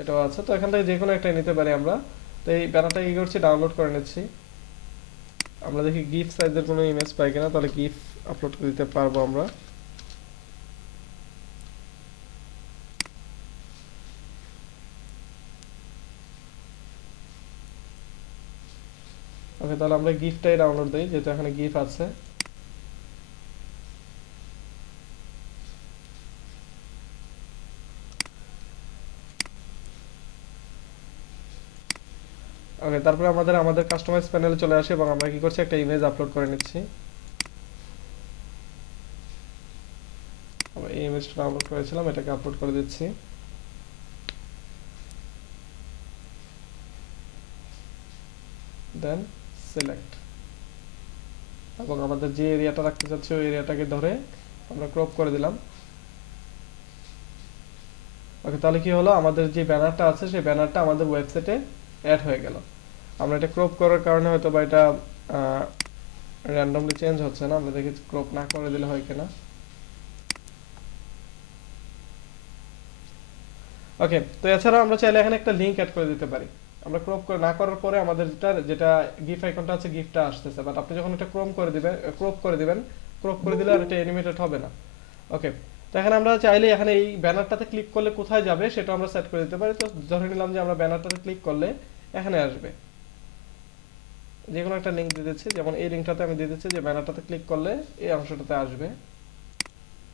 এটাও আছে, তো এখান থেকে যে কোনো একটা নিতে পারি আমরা। তো এই ব্যানারটা কি করছি, ডাউনলোড করে নিচ্ছি। আমরা দেখি গিফ সাইজের কোনো ইমেজ পাই কিনা, তাহলে গিফ আপলোড করে দিতে পারবো আমরা। ওকে, তাহলে আমরা গিফটটাই ডাউনলোড দিই যেহেতু এখানে গিফ আছে। ওকে, তারপরে আমাদের কাস্টমাইজ প্যানেলে চলে আসে এবং আমরা কি করছি, একটা ইমেজ আপলোড করে নিচ্ছি। আমরা এই ইমেজটা ডাউনলোড করেছিলাম, এটাকে আপলোড করে দিচ্ছি। দেন সিলেক্ট, এবং আমাদের যে এরিয়াটা রাখতে চাচ্ছি ওই এরিয়াটাকে ধরে আমরা ক্রপ করে দিলাম। ওকে, তাহলে কি হলো, আমাদের যে ব্যানারটা আছে সেই ব্যানারটা আমাদের ওয়েবসাইটে অ্যাড হয়ে গেল। আমরা এটা ক্রপ করার কারণে হয়তো বা এটা র্যান্ডমলি চেঞ্জ হচ্ছে না, আমরা দেখি ক্রপ না করে দিলে হয় কিনা। ওকে, তো এছাড়া আমরা চাইলে এখানে একটা লিংক অ্যাড করে দিতে পারি। আমরা ক্রপ করে না করার পরে আমাদের যেটা গিফট আইকনটা আছে, গিফটটা আসতেছে, বাট আপনি যখন এটা ক্রপ করে দিবেন, ক্রপ করে দিলে আর এটা অ্যানিমেটেড হবে না। ওকে, তো এখানে আমরা চাইলে এখানে এই ব্যানারটাতে ক্লিক করলে কোথায় যাবে সেটা আমরা সেট করে দিতে পারি। তো ধরে নিলাম যে আমরা ব্যানারটাতে ক্লিক করলে এখানে আসবে, যে কোনো একটা লিংক দিয়ে দিচ্ছি, যেমন এই লিংকটাতে আমি দিয়ে দিচ্ছি যে ব্যানারটাতে ক্লিক করলে এই অংশটাতে আসবে,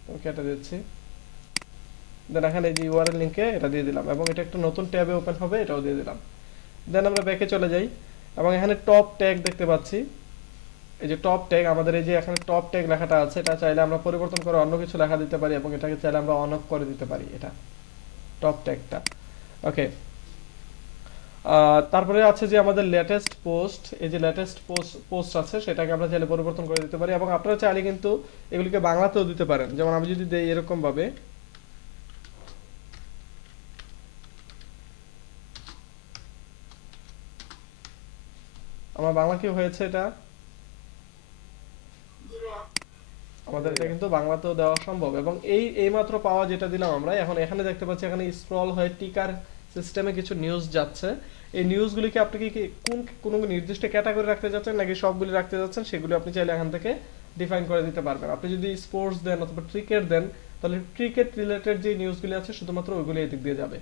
তো কেটে দিচ্ছি। দেন এখানে এই যে ইউআরএল লিংকে এটা দিয়ে দিলাম, এবং এটা একটা নতুন ট্যাবে ওপেন হবে, এটাও দিয়ে দিলাম। দেন আমরা ব্যাকে চলে যাই, এবং এখানে টপ ট্যাগ দেখতে পাচ্ছি। এই যে টপ ট্যাগ, আমাদের এই যে এখানে টপ ট্যাগ লেখাটা আছে, এটা চাইলে আমরা পরিবর্তন করে অন্য কিছু লেখা দিতে পারি, এবং এটাকে চাইলে আমরা অন অফ করে দিতে পারি, এটা টপ ট্যাগটা। ওকে, তারপরে আছে যে আমাদের লেটেস্ট পোস্ট, এই যে লেটেস্ট পোস্ট আছে সেটাকে আমরা চাইলে পরিবর্তন করে দিতে পারি, এবং আপনারা চাইলে কিন্তু এগুলিকে বাংলাতেও দিতে পারেন। যেমন আমি যদি দেই এরকম ভাবে, আমার বাংলা কি হয়েছে, এটা আমাদের এটা কিন্তু বাংলাতেও দেওয়া সম্ভব। এবং এই মাত্র পাওয়া যেটা দিলাম আমরা, এখন এখানে দেখতে পাচ্ছি এখানে স্ক্রল হয়ে টিকার সিস্টেমে কিছু নিউজ যাচ্ছে। এই নিউজগুলিকে আপনি কি কোন নির্দিষ্ট ক্যাটাগরি রাখতে যাচ্ছেন নাকি সবগুলি রাখতে যাচ্ছেন, সেগুলো আপনি চাইলে এখান থেকে ডিফাইন করে দিতে পারবেন। আপনি যদি স্পোর্টস দেন অথবা ক্রিকেট দেন, তাহলে ক্রিকেট রিলেটেড যে নিউজগুলি আছে শুধুমাত্র ওইগুলি এই দিক দিয়ে যাবে,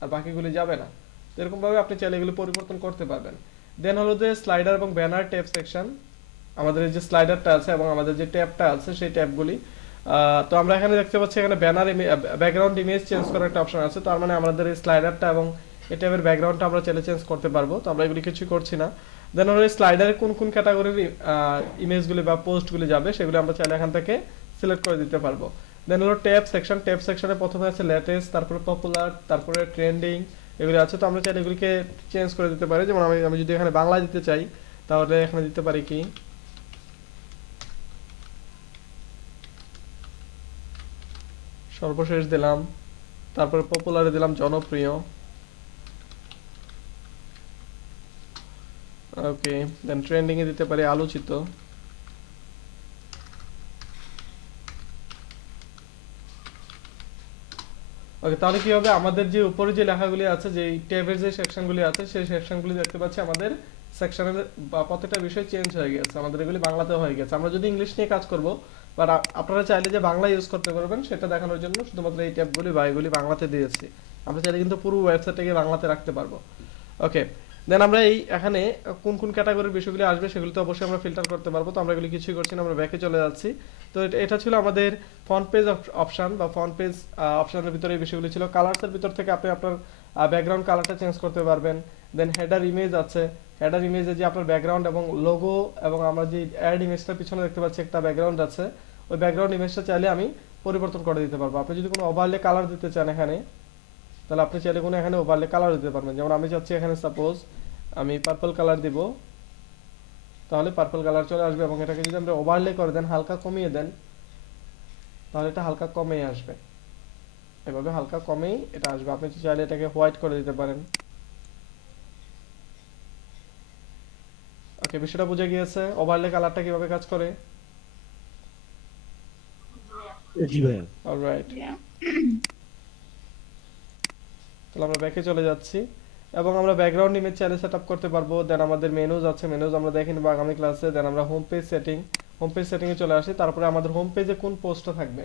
আর বাকিগুলি যাবে না। তো এরকম ভাবে আপনি চাইলে এগুলো পরিবর্তন করতে পারবেন। দেন হলো যে স্লাইডার এবং ব্যানার ট্যাব সেকশন, আমাদের এই যে স্লাইডারটা আছে এবং আমাদের যে ট্যাবটা আছে সেই ট্যাবগুলি। তো আমরা এখানে দেখতে পাচ্ছি এখানে ব্যানার ব্যাকগ্রাউন্ড ইমেজ চেঞ্জ করার একটা অপশন আছে। তার মানে আমাদের এই স্লাইডারটা এবং এই ট্যাবের ব্যাকগ্রাউন্ডটা আমরা চাইলে চেঞ্জ করতে পারবো। তো আমরা এগুলি কিছু করছি না। দেন হলো স্লাইডারে কোন কোন ক্যাটাগরির ইমেজগুলি বা পোস্টগুলি যাবে সেগুলো আমরা চাইলে এখান থেকে সিলেক্ট করে দিতে পারবো। দেন হলো ট্যাব সেকশনে প্রথমে আছে লেটেস্ট, তারপরে পপুলার, তারপরে ট্রেন্ডিং, এগুলি আছে। তো আমরা চাইলে এগুলিকে চেঞ্জ করে দিতে পারি। যেমন আমি যদি এখানে বাংলা দিতে চাই, তাহলে এখানে দিতে পারি কি সর্বশেষ দিলাম, তারপরে পপুলারে দিলাম জনপ্রিয়। ওকে, দেন ট্রেন্ডিং এ দিতে পারি আলোচিত। ওকে, তাহলে কি হবে, আমাদের যে উপরে যে লেখাগুলি আছে, যে ট্যাবের যে সেকশনগুলি আছে সেই সেকশনগুলি দেখতে পাচ্ছি আমাদের সেকশনের প্রত্যেকটা বিষয় চেঞ্জ হয়ে গেছে, আমাদের এগুলি বাংলাতে হয়ে গেছে। আমরা যদি ইংলিশ নিয়ে কাজ করব, বাট আপনারা চাইলে যে বাংলা ইউজ করতে পারবেন সেটা দেখানোর জন্য শুধুমাত্র এই ট্যাবগুলি বা এগুলি বাংলাতে দিয়েছি। আমরা চাইলে কিন্তু পুরো ওয়েবসাইটটাকে বাংলাতে রাখতে পারবো। ওকে, দেন আমরা এই এখানে কোন কোন ক্যাটাগরির বিষয়গুলি আসবে সেগুলো তো অবশ্যই আমরা ফিল্টার করতে পারবো। তো আমরা এগুলি কিছুই করছি না, আমরা ব্যাকে চলে যাচ্ছি। তো এটা ছিল আমাদের ফ্রন্ট পেজ অপশন বা ফ্রন্ট পেজ অপশনের ভিতরে এই বিষয়গুলি ছিল। কালারসের ভিতর থেকে আপনি আপনার ব্যাকগ্রাউন্ড কালারটা চেঞ্জ করতে পারবেন। দেন হেডার ইমেজ আছে, হেডার ইমেজে যে আপনার ব্যাকগ্রাউন্ড এবং লোগো, এবং আমরা যে অ্যাড ইমেজটার পিছনে দেখতে পাচ্ছি একটা ব্যাকগ্রাউন্ড আছে, ওই ব্যাকগ্রাউন্ড ইমেজটা চাইলে আমি পরিবর্তন করে দিতে পারবো। আপনি যদি কোনো ওভারলে কালার দিতে চান এখানে, তাহলে আপনি চাইলে কোনো এখানে ওভারলে কালার দিতে পারবেন। যেমন আমি চাচ্ছি এখানে সাপোজ আমি পার্পল কালার দিব, তাহলে পার্পল কালার চলে আসবে। এবং এটাকে যদি আমরা ওভারলে করে দেন, হালকা কমিয়ে দেন, তাহলে এটা হালকা কমেই আসবে। এভাবে হালকা কমেই এটা আসবে। আপনি চাইলে এটাকে হোয়াইট করে দিতে পারেন। ওকে, বিষয়টা বুঝে গিয়েছে ওভারলে কালারটা কিভাবে কাজ করে। জি ভাইয়া। অলরাইট, তাহলে আমরা ব্যাকে চলে যাচ্ছি এবং আমরা ব্যাকগ্রাউন্ড ইমেজ চাইলে সেটআপ করতে পারবো। দেন আমাদের মেনুজ আছে, মেনুজ আমরা দেখে নিব আগামী ক্লাসে। দেন আমরা হোম পেজ সেটিং এ চলে আসি। তারপরে আমাদের হোম পেজে কোন পোস্টটা থাকবে,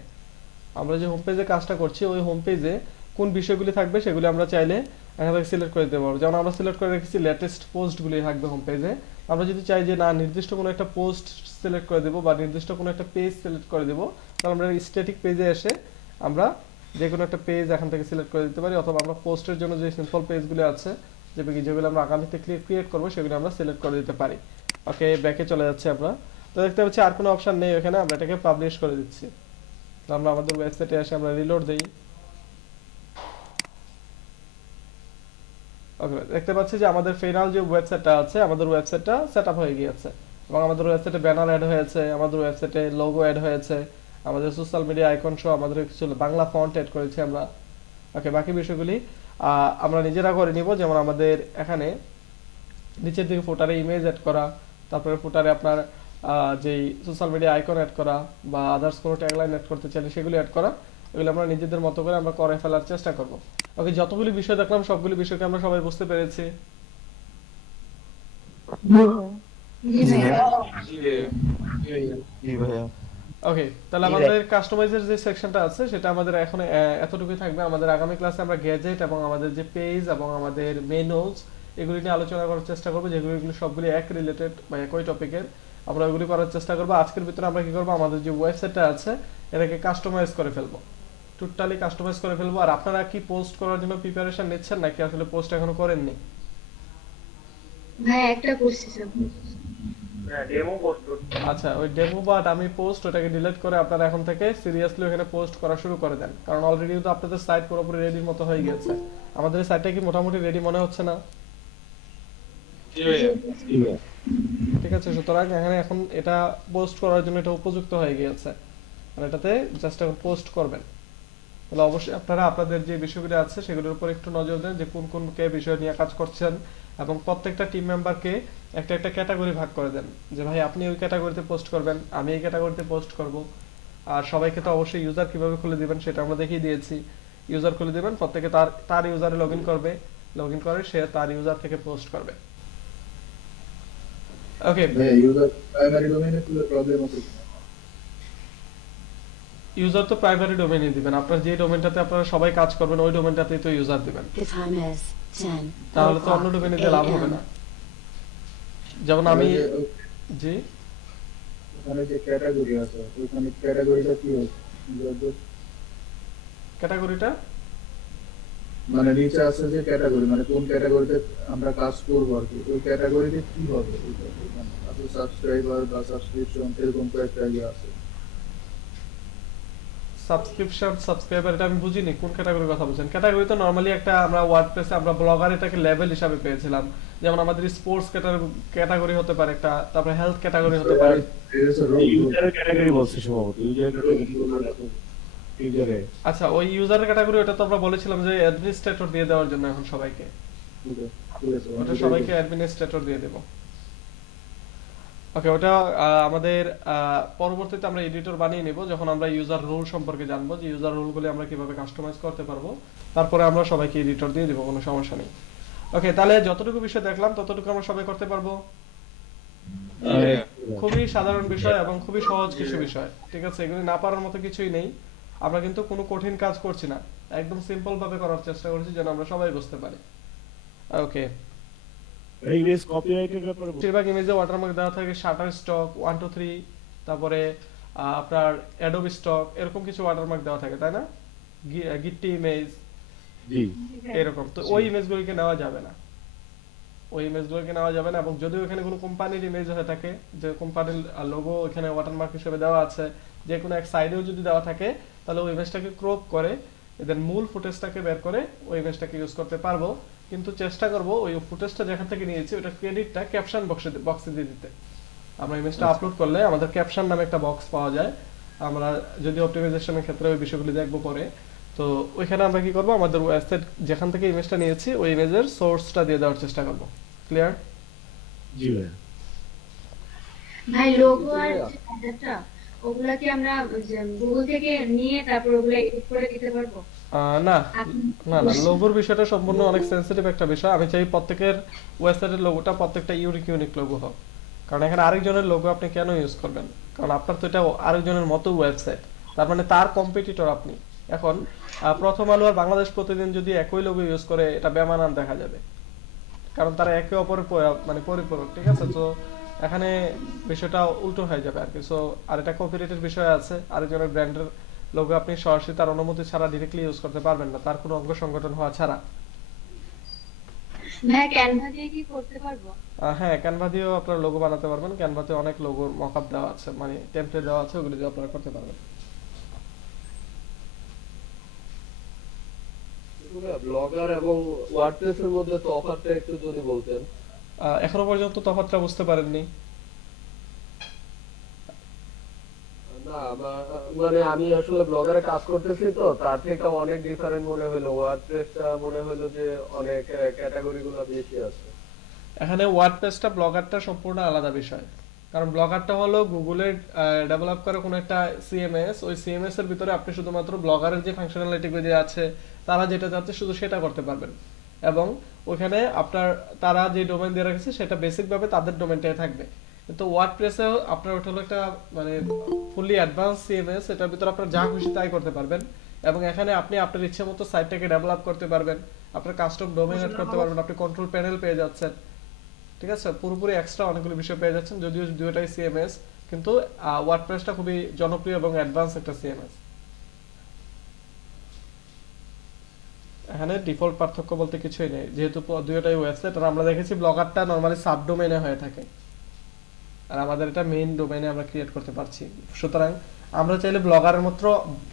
আমরা যে হোম পেজে কাজটা করছি ওই হোম পেজে কোন বিষয়গুলি থাকবে সেগুলি আমরা চাইলে এখান থেকে সিলেক্ট করে দিতে পারবো। যেমন আমরা সিলেক্ট করে রেখেছি লেটেস্ট পোস্টগুলি থাকবে হোম পেজে। আমরা যদি চাই যে না নির্দিষ্ট কোনো একটা পোস্ট সিলেক্ট করে দেবো বা নির্দিষ্ট কোনো একটা পেজ সিলেক্ট করে দেবো, তাহলে আমরা স্ট্যাটিক পেজে এসে আমরা যে কোনো একটা পেজ এখান থেকে সিলেক্ট করে দিতে পারি, অথবা আমরা পোস্টের জন্য যে সিম্পল পেজগুলি আছে যেগুলো আমরা আগামীতে ক্রিয়েট করব সেগুলো আমরা সিলেক্ট করে দিতে পারি। ওকে, ব্যাকে চলে যাচ্ছে আমরা। তো দেখতে পাচ্ছি আর কোনো অপশন নেই এখানে, আমরা এটাকে পাবলিশ করে দিচ্ছি। তো আমরা আমাদের ওয়েবসাইটে এসে আমরা রিলোড দেই। ওকে, দেখতে পাচ্ছি যে আমাদের ফাইনাল যে ওয়েবসাইটটা আছে, আমাদের ওয়েবসাইটটা সেটআপ হয়ে গিয়েছে এবং আমাদের ওয়েবসাইটে ব্যানার অ্যাড হয়েছে, আমাদের ওয়েবসাইটে লোগো অ্যাড হয়েছে, আমাদের সোশ্যাল মিডিয়া আইকন সহ আমাদের কিছু বাংলা ফন্ট অ্যাড করেছি আমরা। ওকে, বাকি বিষয়গুলি আমরা নিজেরা করে নিব। যেমন আমাদের এখানে নিচের দিকে ফুটারে ইমেজ অ্যাড করা, তারপরে ফুটারে আপনার যেই সোশ্যাল মিডিয়া আইকন অ্যাড করা বা আদার্স কোনো ট্যাগলাইন অ্যাড করতে চাইলে সেগুলো অ্যাড করা, এগুলো আমরা নিজেদের মতো করে আমরা করে ফেলার চেষ্টা করব। ওকে, যতগুলি বিষয় দেখলাম সবগুলি বিষয়কে আমরা সবাই বুঝতে পেরেছি। জি ভাইয়া। জি ভাইয়া। ওকে, তাহলে আমাদের কাস্টমাইজের যে সেকশনটা আছে সেটা আমাদের এখন এতটুকুই থাকবে। আমাদের আগামী ক্লাসে আমরা গ্যাজেট এবং আমাদের যে পেজ এবং আমাদের মেনুজ এগুলি নিয়ে আলোচনা করার চেষ্টা করব, যেগুলো সবগুলি এক রিলেটেড বা একই টপিকের। আমরা ওইগুলি করার চেষ্টা করব। আজকের ভিতরে আমরা কি করব, আমাদের যে ওয়েবসাইটটা আছে এটাকে কাস্টমাইজ করে ফেলবো, টোটালি কাস্টমাইজ করে ফেলবো। আর আপনারা কি পোস্ট করার জন্য প্রিপারেশন নিচ্ছেন নাকি আসলে পোস্ট এখনো করেননি? ভাইয়া একটা করছি স্যার। আচ্ছা, ওই ডেমো বা ডামি পোস্ট ওটাকে ডিলিট করে আপনারা এখন থেকে সিরিয়াসলি ওখানে পোস্ট করা শুরু করে দেন, কারণ অলরেডি তো আপনাদের সাইট পুরোপুরি রেডির মতো হয়ে গেছে। আমাদের সাইটটা কি মোটামুটি রেডি মনে হচ্ছে না? জি ভাইয়া। জি ভাইয়া। ঠিক আছে, সুতরাং এখানে এখন এটা পোস্ট করার জন্য এটা উপযুক্ত হয়ে গিয়েছে, আর এটাতে জাস্ট এখন পোস্ট করবেন। তাহলে অবশ্যই আপনারা আপনাদের যে বিষয়গুলো আছে সেগুলোর উপর একটু নজর দেন, যে কোন কোন কে বিষয় নিয়ে কাজ করছেন, এবং প্রত্যেকটা টিম মেম্বারকে একটা একটা ক্যাটাগরি ভাগ করে দেন, যে ভাই আপনি ওই ক্যাটাগরিতে পোস্ট করবেন, আমি এই ক্যাটাগরিতে পোস্ট করব। আর সবাইকে তো অবশ্যই ইউজার কিভাবে খুলে দিবেন সেটা আমরা দেখিয়ে দিয়েছি। ইউজার খুলে দিবেন, প্রত্যেকে তার তার ইউজারে লগইন করবে, লগইন করে সে তার ইউজার থেকে পোস্ট করবে। ওকে, ইউজার প্রাইমারি ডোমেইনে খুলে প্রবলেম আছে কিনা? ইউজার তো প্রাইমারি ডোমেইনে দিবেন, আপনার যে ডোমেইনটাতে আপনারা সবাই কাজ করবেন ওই ডোমেইনটাতেই তো ইউজার দিবেন, The time is 10. তাহলে তো অন্য ডোমেইনে দিয়ে লাভ হবে না। যেমন আমি জি ওখানে যে ক্যাটাগরি আছে ওইখানে ক্যাটাগরিটা কি হবে? ক্যাটাগরিটা মানে নিচে আছে যে ক্যাটাগরি, মানে কোন ক্যাটাগরিতে আমরা কাজ করবো আর কি, ওই ক্যাটাগরিতে কি হবে? আছে সাবস্ক্রাইবার বা সাবস্ক্রিপশন এরকম কয়েকটা ইয়ে আছে। সাবস্ক্রাইবার এটা আমি বুঝিনি কোন ক্যাটাগরির কথা বলছেন। ক্যাটাগরি তো নরমালি একটা আমরা ওয়ার্ডপ্রেসে আমরা ব্লগার এটাকে লেভেল হিসাবে পেয়েছিলাম, যেমন আমাদের স্পোর্টস ক্যাটাগরি হতে পারে একটা, তারপরে হেলথ ক্যাটাগরি হতে পারে। ইউজারের ক্যাটাগরি বলছে সম্ভবত, ইউজারের ক্যাটাগরি। ইউজারে আচ্ছা, ওই ইউজারের ক্যাটাগরি ওটা তো আমরা বলেছিলাম যে অ্যাডমিনিস্ট্রেটর দিয়ে দেওয়ার জন্য এখন সবাইকে, ওটা সবাইকে অ্যাডমিনিস্ট্রেটর দিয়ে দেব। ওকে, ওটা আমাদের পরবর্তীতে আমরা এডিটর বানিয়ে নেব যখন আমরা ইউজার রোল সম্পর্কে জানবো, যে ইউজার রোলগুলি আমরা কিভাবে কাস্টমাইজ করতে পারবো, তারপরে আমরা সবাইকে এডিটর দিয়ে দেব, কোনো সমস্যা নেই। ওকে, তাহলে যতটুকু বিষয় দেখলাম ততটুকু আমরা সবাই করতে পারবো। জি ভাইয়া। খুবই সাধারণ বিষয় এবং খুবই সহজ কিছু বিষয়, ঠিক আছে, এগুলি না পারার মতো কিছুই নেই। আমরা কিন্তু কোনো কঠিন কাজ করছি না, একদম সিম্পল ভাবে করার চেষ্টা করছি যেন আমরা সবাই বুঝতে পারি। ওকে, ইমেজ কপিরাইটের ব্যাপারে বেশিরভাগ ইমেজে ওয়াটারমার্ক দেওয়া থাকে, শাটার স্টক 1 2 3, তারপরে আপনার অ্যাডোবি স্টক, এরকম কিছু ওয়াটারমার্ক দেওয়া থাকে, তাই না? গিটটি ইমেজ জি এরকম। তো ওই ইমেজগুলোকে নেওয়া যাবে না, ওই ইমেজগুলোকে নেওয়া যাবে না। এবং যদি ওখানে কোনো কোম্পানির ইমেজ হয়ে থাকে, যে কোম্পানির লোগো ওখানে ওয়াটারমার্ক হিসেবে দেওয়া আছে, যে কোনো এক সাইডেও যদি দেওয়া থাকে, তাহলে ওই ইমেজটাকে ক্রপ করে দেন মূল ফুটেজটাকে বের করে ওই ইমেজটাকে ইউজ করতে পারবো। কিন্তু চেষ্টা করব ওই ফুটেজটা যেখান থেকে নিয়েছি ওটা ক্রেডিটটা ক্যাপশন বক্সে দিয়ে দিতে। আমরা ইমেজটা আপলোড করলে আমাদের ক্যাপশন নামে একটা বক্স পাওয়া যায়, আমরা যদি অপটিমাইজেশনের ক্ষেত্রে ওই বিষয়গুলি দেখবো পরে। তো ওইখানে আমরা কি করব, আমাদের ওয়েবসাইট যেখান থেকে ইমেজটা নিয়েছি ওই ইমেজের সোর্সটা দিয়ে দেওয়ার চেষ্টা করব। ক্লিয়ার? জি ভাইয়া। ভাই লোগো আর যে হেডারটা ওগুলা কি আমরা গুগল থেকে নিয়ে তারপর ওগুলা এডিট করে দিতে পারবো? না আপনি- না না, লোগোর বিষয়টা সম্পূর্ণ অনেক সেনসিটিভ একটা বিষয়। আমি চাই প্রত্যেকের ওয়েবসাইটের লোগোটা প্রত্যেকটা ইউনিক লোগো হোক, কারণ এখানে আরেকজনের লোগো আপনি কেন ইউজ করবেন? কারণ আপনার তো এটা আরেকজনের মতো ওয়েবসাইট, তার মানে তার কম্পিটিটর আপনি। এখন প্রথম আলো আর বাংলাদেশ প্রতিদিন যদি একই লোগো ইউজ করে, এটা বেমানান দেখা যাবে, কারণ তারা একে অপরের মানে পরিপূরক, ঠিক আছে? তো এখানে বিষয়টা উল্টো হয়ে যাবে আর কি। সো আর এটা কপিরাইটের বিষয় আছে, আরেকজনের ব্র্যান্ডের লোগো আপনি সরাসরি তার অনুমতি ছাড়া ডিরেক্টলি ইউজ করতে পারবেন না, তার কোনো অঙ্গ সংগঠন হওয়া ছাড়া। ভাইয়া ক্যানভা দিয়ে কি করতে পারবো? হ্যাঁ, ক্যানভা দিয়েও আপনারা লোগো বানাতে পারবেন। ক্যানভাতে অনেক লোগোর মকআপ দেওয়া আছে, মানে টেমপ্লেট দেওয়া আছে, ওগুলো দিয়ে আপনারা করতে পারবেন। ব্লগার এবং ওয়ার্ডপ্রেসের মধ্যে তফাৎটা একটু যদি বলতেন। এখনো পর্যন্ত তফাৎটা বুঝতে পারেননি? না মানে আমি আসলে ব্লগারে কাজ করতেছি তো, তার থেকে অনেক ডিফারেন্ট মনে হলো। ওয়ার্ডপ্রেসটা মনে হলো যে অনেক ক্যাটাগরি গুলো বেশি আছে। এখানে ওয়ার্ডপ্রেসটা ব্লগারটা সম্পূর্ণ আলাদা বিষয়। কারণ ব্লগারটা হলো গুগলের ডেভেলপ করে কোনো একটা সিএমএস, ওই সিএমএস এর ভিতরে আপনি শুধুমাত্র ব্লগারের যে ফাংশনালিটি গুলো আছে, তারা যেটা চাচ্ছে শুধু সেটা করতে পারবেন। এবং ওখানে আপনার তারা যে ডোমেইন দিয়ে রেখেছে সেটা বেসিক ভাবে তাদের ডোমেইনটাই থাকবে। কিন্তু ওয়ার্ডপ্রেসে আপনার ওটা হলো একটা মানে ফুললি অ্যাডভান্স সিএমএস, এটার ভিতরে আপনার যা খুশি তাই করতে পারবেন। এবং এখানে আপনি আপনার ইচ্ছে মতো সাইটটাকে ডেভেলপ করতে পারবেন, আপনার কাস্টম ডোমেইন এড করতে পারবেন, আপনি কন্ট্রোল প্যানেল পেয়ে যাচ্ছেন। ঠিক আছে, পুরোপুরি এক্সট্রা অনেকগুলো বিষয় পেয়ে যাচ্ছেন, যদিও দুটোই সিএমএস, কিন্তু ওয়ার্ডপ্রেসটা খুবই জনপ্রিয় এবং অ্যাডভান্স একটা সিএমএস। এখানে ডিফল্ট পার্থক্য বলতে কিছুই নেই, যেহেতু দুটোই ওয়েবসাইট। আর আমরা দেখেছি ব্লগারটা নরমালি সাব ডোমেইনে হয়ে থাকে, আর আমাদের এটা মেইন ডোমেইনে আমরা ক্রিয়েট করতে পারছি। সুতরাং আমরা চাইলে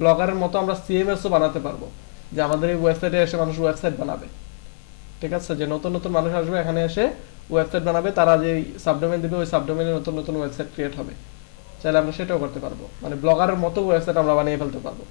ব্লগারের মতো আমরা সিএমএসও বানাতে পারবো, যে আমাদের এই ওয়েবসাইটে এসে মানুষ ওয়েবসাইট বানাবে। ঠিক আছে, যে নতুন নতুন মানুষ আসবে এখানে এসে ওয়েবসাইট বানাবে, তারা যে সাবডোমেইন দিবে ওই সাবডোমেইনে নতুন নতুন ওয়েবসাইট ক্রিয়েট হবে। চাইলে আমরা সেটাও করতে পারবো, মানে ব্লগারের মতো ওয়েবসাইট আমরা বানিয়ে ফেলতে পারবো।